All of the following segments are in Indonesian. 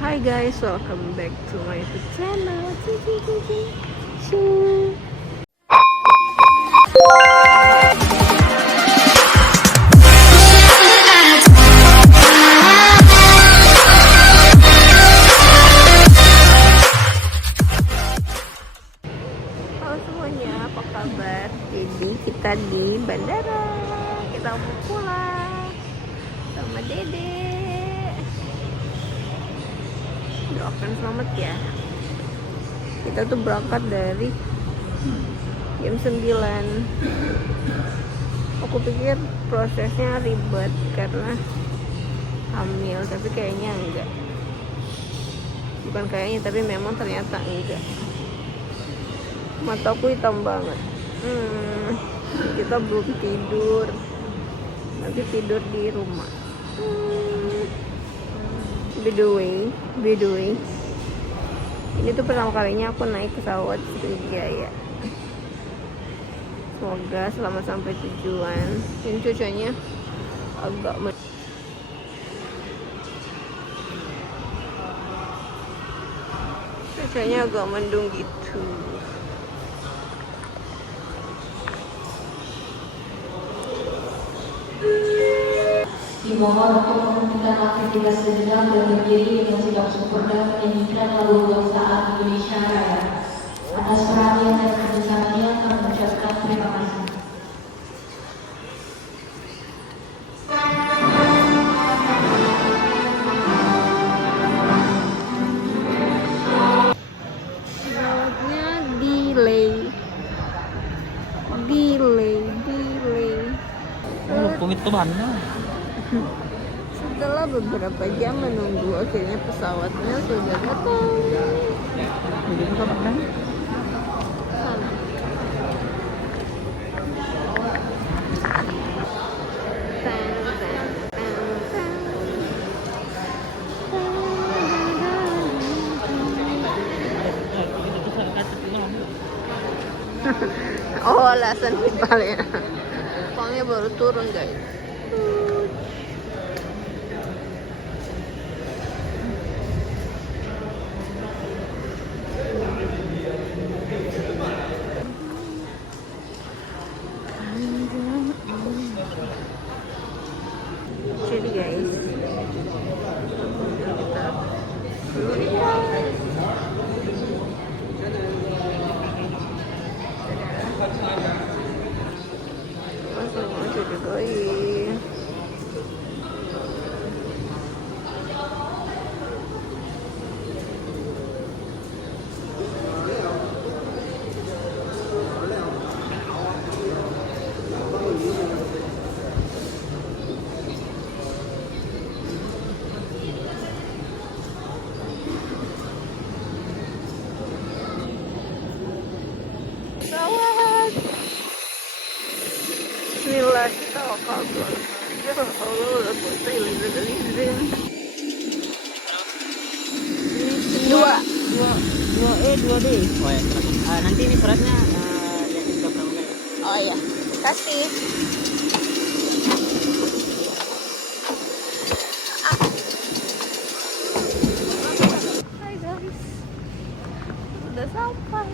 Hi guys, welcome back to my YouTube channel. Shing. Halo semuanya, apa kabar? Jadi kita di bandara. Kita mau pulang sama Dede. Doakan selamat ya. Kita tuh berangkat dari jam 9. Aku pikir prosesnya ribet karena hamil, tapi kayaknya enggak. Bukan kayaknya, tapi memang ternyata enggak. Mataku hitam banget. Kita belum tidur. Nanti tidur di rumah. By the way, ini tuh pertama kalinya aku naik pesawat Sriwijaya. Semoga selamat sampai tujuan. Ini cuacanya agak mendung gitu. Dimohon untuk menghentikan aktivitas sejenak dan berdiri dengan sikap syukur dan menyanyikan lagu kebangsaan Indonesia Raya. Atas perhatian dan kerjasamanya kami mengucapkan terima kasih. Pesawatnya delay. Kumit ke mana? Setelah beberapa jam menunggu, akhirnya pesawatnya sudah datang. Jadi ke mana? Sana. Oh, alasan ya. Uangnya baru turun guys. Jadi guys, pesawat. Dua dua D. Oh ya, nanti ini suratnya lihatin ke pramuka. Oh ya, kasih. Hai guys, udah sampai.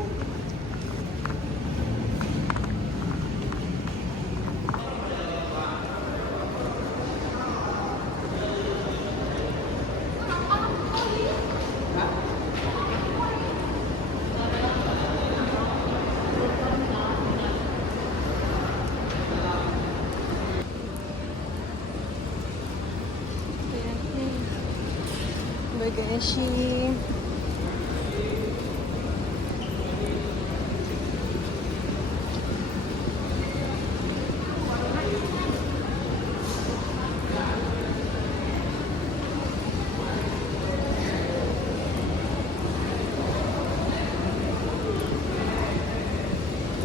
Bagasi.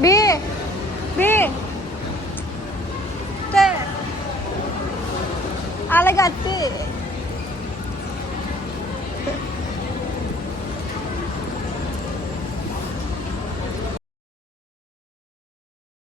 B T Allegati.